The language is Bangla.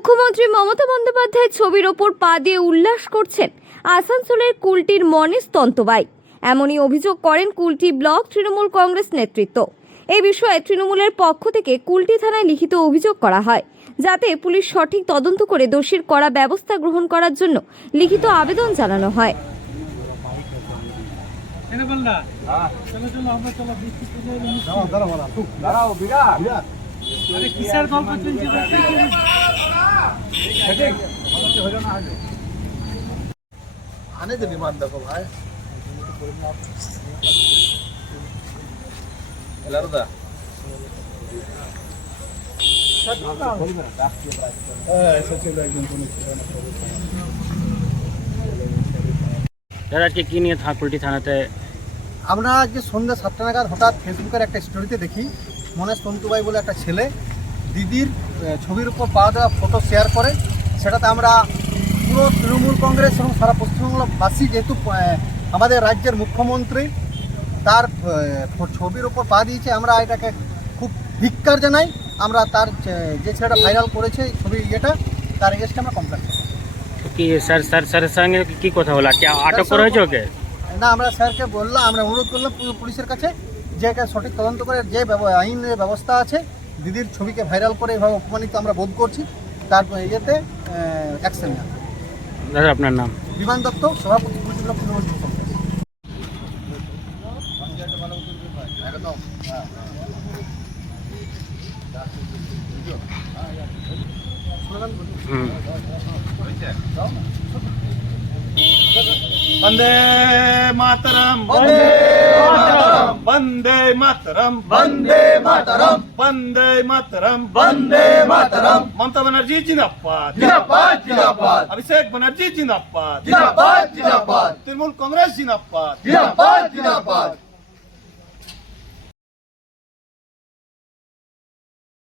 মুখ্যমন্ত্রী মমতা বন্দ্যোপাধ্যায়ের ছবির ওপর পা দিয়ে উল্লাস করছেন আসানসোলের কুলটির মনীষ তন্তবাই। এমনই অভিযোগ করেন কুলটি ব্লক তৃণমূল কংগ্রেস নেতৃত্ব। এ বিষয়ে তৃণমূলের পক্ষ থেকে কুলটি থানায় লিখিত অভিযোগ করা হয়, যাতে পুলিশ সঠিক তদন্ত করে দোষীর করা ব্যবস্থা গ্রহণ করার জন্য লিখিত আবেদন জানানো হয়। দাঁড়াও বিরাট আনে তো বিমান দেখো ভাই। এলারদা দাদা। আজকে কি নিয়ে থা- কুলটি থানাতে আমরা আজকে সন্ধ্যা সাতটা নাগাদ হঠাৎ ফেসবুকের একটা স্টোরিতে দেখি। মনেশ তন্তুবাই বলে একটা ছেলে। দিদির ছবির উপর পাওয়া দেওয়া ফটো শেয়ার করে। সেটাতে আমরা পুরো তৃণমূল কংগ্রেস এবং সারা পশ্চিমবাংলাবাসী যেহেতু আমাদের রাজ্যের মুখ্যমন্ত্রী তার ছবির উপর পা দিয়েছে আমরা এটাকে খুব ধিক্কার জানাই। আমরা তার যে- ছেলেটা ভাইরাল করেছে ছবি ইয়েটা তার এগেস্টে আমরা কমপ্লেন কি স্যার স্যার স্যারের সঙ্গে কি কথা হলো? কি আটক করা হয়েছে ওকে? না আমরা স্যারকে বললাম আমরা অনুরোধ করলাম পুলিশের কাছে যে সঠিক তদন্ত করে যে আইনের ব্যবস্থা আছে দিদির ছবিকে ভাইরাল করে এভাবে অপমানিত আমরা বোধ করছি তার ইয়েতে অ্যাকশন নেওয়া দাদা আপনার নাম বিমান দত্ত সভাপতি তৃণমূল যুব কংগ্রেস। একদম হ্যাঁ। স্লোগান বলুন। হুম বন্দে মাতরম বন্দে মাতরম মমতা ব্যানার্জি জিন্দাবাদ জিন্দাবাদ জিন্দাবাদ অভিষেক ব্যানার্জি জিন্দাবাদ জিন্দাবাদ জিন্দাবাদ তৃণমূল কংগ্রেস জিন্দাবাদ জিন্দাবাদ জিন্দাবাদ